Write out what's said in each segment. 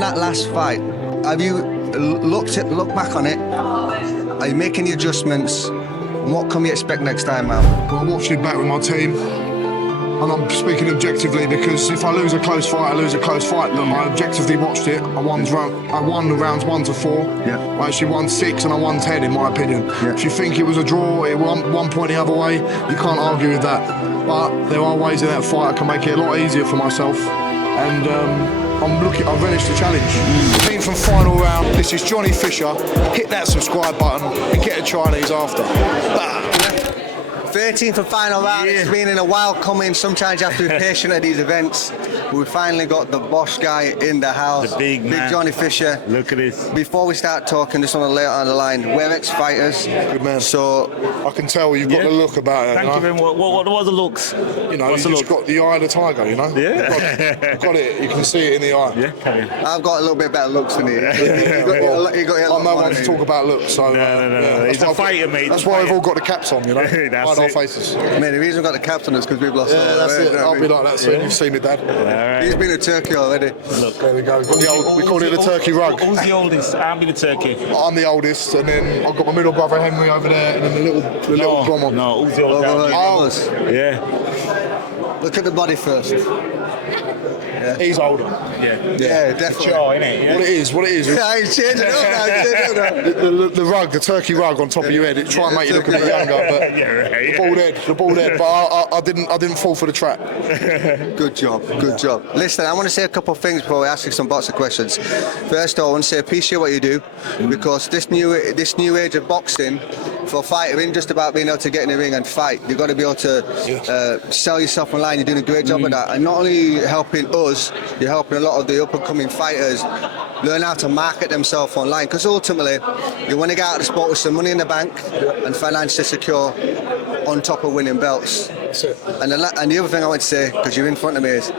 that last fight, have you looked back on it? Are you making the adjustments? And what can we expect next time out? Well, I watched it back with my team, and I'm speaking objectively because if I lose a close fight, I lose a close fight. But I objectively watched it. I won the rounds 1 to 4. Yeah. I actually won 6 and I won 10 in my opinion. Yeah. If you think it was a draw, it won 1 point the other way, you can't argue with that. But there are ways in that fight I can make it a lot easier for myself. And I relish the challenge. Team from final round, this is Johnny Fisher. Hit that subscribe button and get a Chinese after. 13th and final round. Yeah. It's been in a while coming. Sometimes you have to be patient at these events. We finally got the boss guy in the house. The big man. Johnny Fisher. Look at this. Before we start talking, just want to lay it on the line. We're ex-fighters. Good man. So I can tell you've got the look about it. Thank you very much. What was the looks? You know, What's you've the just look? got the eye of the tiger, you know? Yeah. You've got it. You can see it in the eye. Yeah, carry on. I've got a little bit better looks than you. I'm no one to talk about looks, so... No. He's a fighter, mate. That's why we've all got the caps on, you know? That's Hide our it. faces. Mate, the reason we got the captain is because we've lost. Yeah, that's it. I'll be like that soon. Yeah. You've seen me, Dad. All He's right. been to Turkey already. Look. There we go. We call it the turkey rug. Who's the oldest? I'm the turkey. I'm the oldest, and then I've got my middle brother Henry over there, and then the little Bromon. No, who's the oldest? Oh, Yeah. look at the body first. He's older. Yeah, definitely. Sure, innit? Yeah. What it is. Yeah, he's changing up now. He's changing up now. The rug, the turkey rug on top of your head, it try and make you look a bit younger, but Yeah, right. the bald head. But I didn't fall for the trap. Good job. Listen, I want to say a couple of things before we ask you some boxing questions. First, I want to say I appreciate what you do because this new age of boxing, for a fighter, ain't just about being able to get in the ring and fight. You've got to be able to sell yourself online. You're doing a great job of that, and not only helping us, you're helping a lot of the up-and-coming fighters learn how to market themselves online. Because ultimately, you want to get out of the sport with some money in the bank and financially secure, on top of winning belts. That's it. And the other thing I want to say, because you're in front of me, is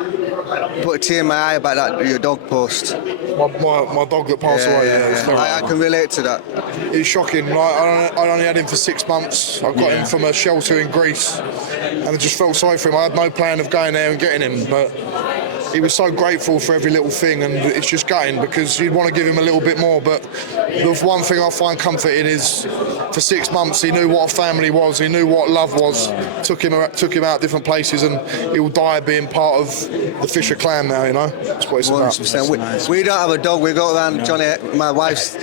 put a tear in my eye about your dog post. My dog that passed away. Yeah, it was terrible. I can relate to that. It's shocking. I only had him for 6 months. I got him from a shelter in Greece, and I just felt sorry for him. I had no plan of going there and getting him, but he was so grateful for every little thing, and it's just gutting because you'd want to give him a little bit more. But the one thing I find comfort in is, for 6 months, he knew what a family was. He knew what love was. Took him out different places, and he'll die being part of the Fisher clan now. You know, that's what it's about. 100%. We don't have a dog. We go around Johnny. My wife's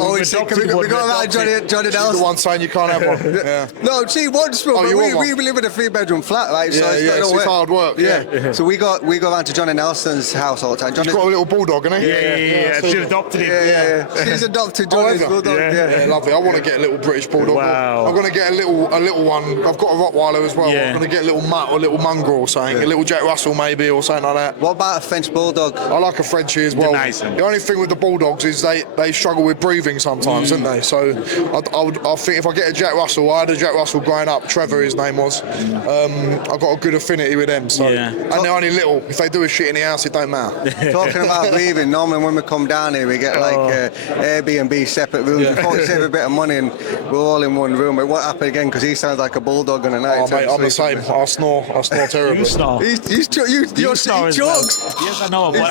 always saying, we go around Johnny She's the Nelson. one saying you can't have one. Yeah. No, she wants one. Oh, But you want we one? live in a 3-bedroom flat, right? So It's hard work. Yeah. So we go around to Johnny Nelson's house all the time. He's got a little bulldog, hasn't he? Yeah. She adopted him. Yeah. She's adopted Johnny's have you? bulldog. Yeah. Yeah, lovely. I want to get a little British bulldog. Wow. I'm going to get a little one. I've got a Rottweiler as well. Yeah. I'm going to get a little mutt or a little mongrel or something. A little Jack Russell maybe or something like that. What about a French bulldog? I like a Frenchie as well. Nice. The only thing with the bulldogs is they struggle with breathing sometimes, don't they? So I think if I get a Jack Russell, I had a Jack Russell growing up. Trevor, his name was. I've got a good affinity with them. So Yeah. and they're only little. If they do a shit in the house, it don't matter. Talking about breathing, normally when we come down here, we get like Airbnb separate rooms. We thought we'd save a bit of money and we're all in one room. It won't happen again because he sounds like a bulldog on a night. Oh mate, I'm the same. I snore terribly. You snore. He snore as well. jokes. Yes, I know. But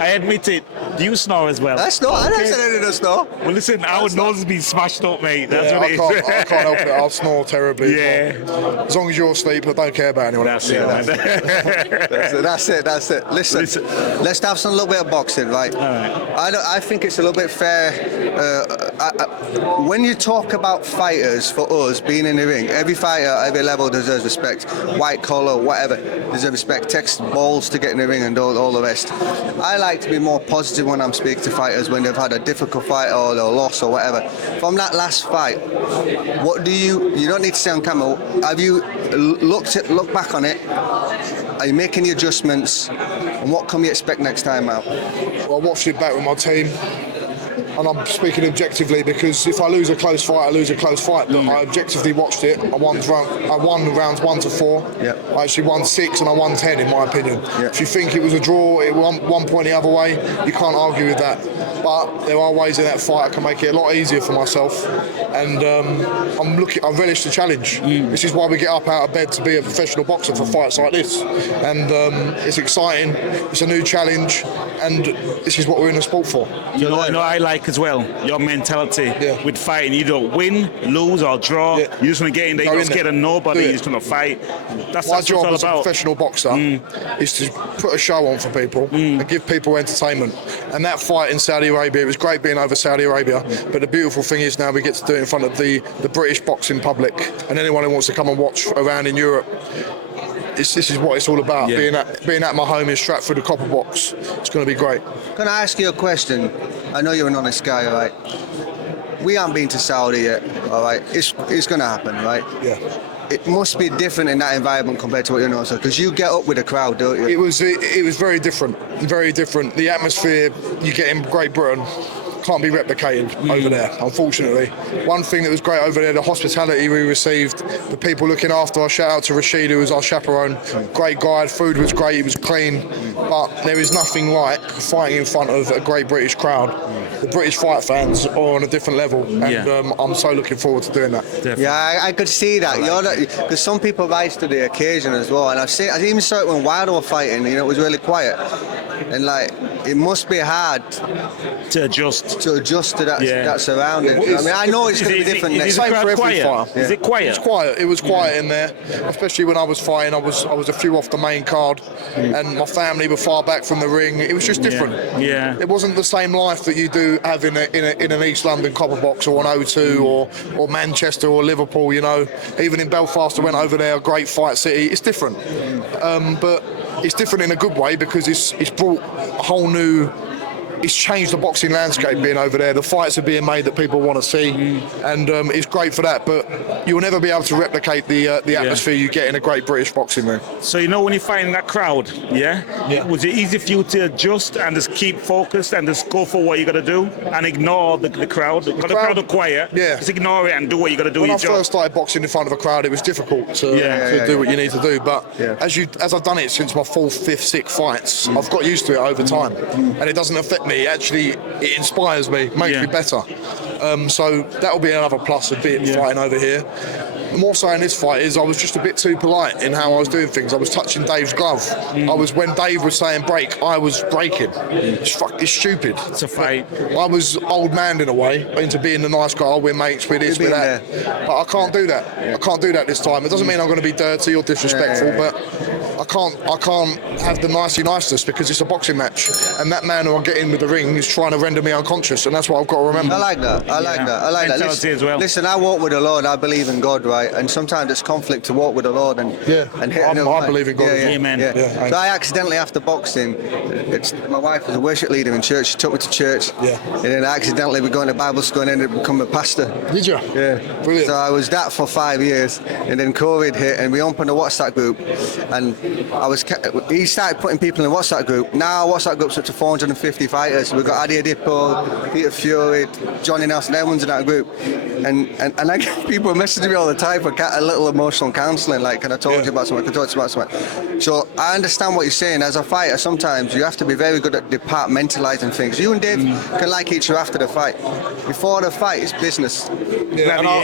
I admit it. You snore as well. I snore. I never said anything to snore. Well, listen, our nose has been smashed up, mate. That's Yeah, what it is. I can't help it. I'll snore terribly. Yeah. As long as you're asleep, I don't care about anyone else. That's it, man. That's it. Listen, let's have some little bit of boxing, right? All right. I think it's a little bit fair. When you talk about fighters, for us being in the ring, every fighter at every level deserves respect. White collar, whatever, deserves respect. Takes balls to get in the ring and all the rest. I like to be more positive when I'm speaking to fighters when they've had a difficult fight or a loss or whatever. From that last fight, what do you don't need to say on camera, have you looked back on it? Are you making the adjustments? And what can we expect next time out? Well, I watched it back with my team, and I'm speaking objectively because if I lose a close fight, I lose a close fight. But I objectively watched it. I won rounds 1 to 4. Yeah. I actually won 6 and I won 10 in my opinion. Yeah. If you think it was a draw, it won 1 point the other way, you can't argue with that. But there are ways in that fight I can make it a lot easier for myself, and I relish the challenge. This is why we get up out of bed to be a professional boxer for fights like this, and it's exciting. It's a new challenge, and this is what we're in the sport for. You know I like as well your mentality with fighting. You don't win, lose or draw. Yeah. You just want to get in there. You don't scared of nobody. You just want to fight. That's My what job it's as a all about. professional boxer is to put a show on for people and give people entertainment. And that fight in Saudi Arabia, it was great being over Saudi Arabia, but the beautiful thing is now we get to do it in front of the British boxing public and anyone who wants to come and watch around in Europe. This is what it's all about. Being at my home in Stratford, the Copper Box. It's going to be great. Can I ask you a question? I know you're an honest guy, right? We haven't been to Saudi yet, all right? It's going to happen, right? Yeah. It must be different in that environment compared to what you know, because you get up with the crowd, don't you? It was very different, very different. The atmosphere you get in Great Britain can't be replicated over there, unfortunately. One thing that was great over there, the hospitality we received, the people looking after us. Shout out to Rashid, who was our chaperone. Great guide, food was great, it was clean, but there is nothing like fighting in front of a great British crowd. The British fight fans are on a different level, and I'm so looking forward to doing that. Definitely. Yeah, I could see that. Because some people rise to the occasion as well, and I even saw it when Wilder were fighting. You know, it was really quiet, and like it must be hard To adjust. to that surrounding. I mean, I know it's going to be different next Is the time. crowd for every quiet? fighter. Is it quiet? It's quiet. It was quiet in there, especially when I was fighting. I was a few off the main card, and my family were far back from the ring. It was just different. Yeah. It wasn't the same life that you do have in an East London Copper Box or an O2 or Manchester or Liverpool. You know, even in Belfast, I went over there. A great fight city. It's different, but it's different in a good way because it's brought a whole new. It's changed the boxing landscape being over there. The fights are being made that people want to see, and it's great for that. But you will never be able to replicate the atmosphere you get in a great British boxing ring. So you know when you find that crowd, was it easy for you to adjust and just keep focused and just go for what you got to do and ignore the crowd? Because the crowd are quiet. Yeah. Just ignore it and do what you got to do. When I your job. first started boxing in front of a crowd, it was difficult to do what you need to do. But as I've done it since my 4th, 5th, 6th fights, I've got used to it over time, and it doesn't affect me. Actually, it inspires me, makes me better. So that'll be another plus of being fighting over here. More so in this fight is I was just a bit too polite in how I was doing things. I was touching Dave's glove. When Dave was saying break, I was breaking. It's stupid. It's a fight. I was old man in a way into being the nice guy. We're mates, we're this, we're that. But I can't do that. I can't do that this time. It doesn't mean I'm going to be dirty or disrespectful, but I can't have the nicey niceness because it's a boxing match, and that man who I get in with the ring is trying to render me unconscious, and that's what I've got to remember. I like that. I like that. Mentality as well. Listen, I walk with the Lord. I believe in God, right? And sometimes it's conflict to walk with the Lord and I believe in God. Amen. So I accidentally, after boxing, my wife was a worship leader in church. She took me to church. And then I accidentally was going to Bible school and ended up becoming a pastor. Did you? Yeah. Brilliant. So I was that for 5 years, and then COVID hit, and we opened a WhatsApp group, and he started putting people in the WhatsApp group. Now WhatsApp group's up to 450 fighters. We've got Adi Adipo, Peter Fury, Johnny Nelson, everyone's in that group. And I get people messaging me all the time for a little emotional counselling, like, can I talk to you about something? Can I talk to you about something? So I understand what you're saying. As a fighter, sometimes you have to be very good at departmentalising things. You and Dave can like each other after the fight. Before the fight, it's business. Yeah, and I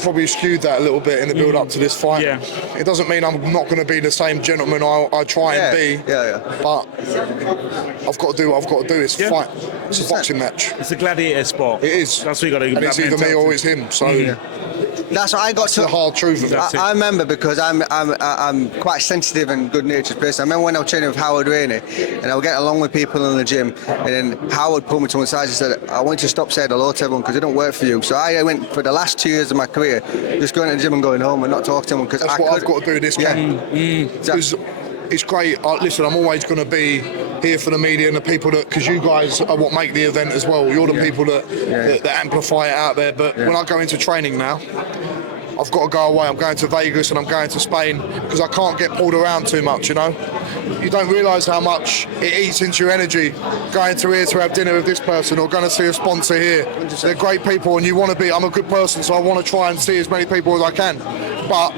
probably skewed that a little bit in the build up to this fight. Yeah. It doesn't mean I'm not going to be the same gentleman I try and be. But I've got to do what I've got to do. It's a fight. It's a boxing match. It's a gladiator sport. It is. That's what you got to do. And it's either me or it's him. So That's what I got to. the hard truth of it. I remember because I'm quite sensitive and good-natured person. I remember when I was training with Howard Rainey, and I would get along with people in the gym, and then Howard pulled me to one side and said, "I want you to stop saying hello to everyone because it don't work for you." So I went for the last 2 years of my career just going to the gym and going home and not talking to anyone because That's what I've got to do this game. Because it's great. Listen, I'm always going to be here for the media and the people because you guys are what make the event as well. You're the people that amplify it out there. But when I go into training now, I've got to go away. I'm going to Vegas and I'm going to Spain because I can't get pulled around too much, you know. You don't realise how much it eats into your energy going to here to have dinner with this person or going to see a sponsor here. They're great people and you want to be, I'm a good person, so I want to try and see as many people as I can. But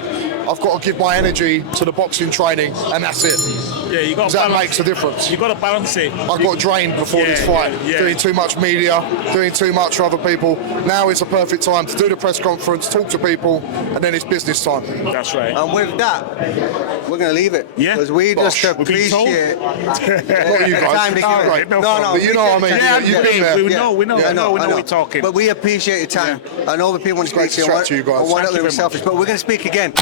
I've got to give my energy to the boxing training and that's it. Yeah, you got that makes a difference. You got to balance it. I got drained before this fight, doing too much media, doing too much for other people. Now is the perfect time to do the press conference, talk to people, and then it's business time. That's right. And with that, we're going to leave it. Yeah. Because we just We've been told. appreciate Not you guys. time to give it. No, No, But you know what I mean. Yeah, You've been there. we know I know we're talking. But we appreciate your time. I know the people want to Great speak to to you. chat to you guys. I want Thank to you be very selfish, but we're going to speak again.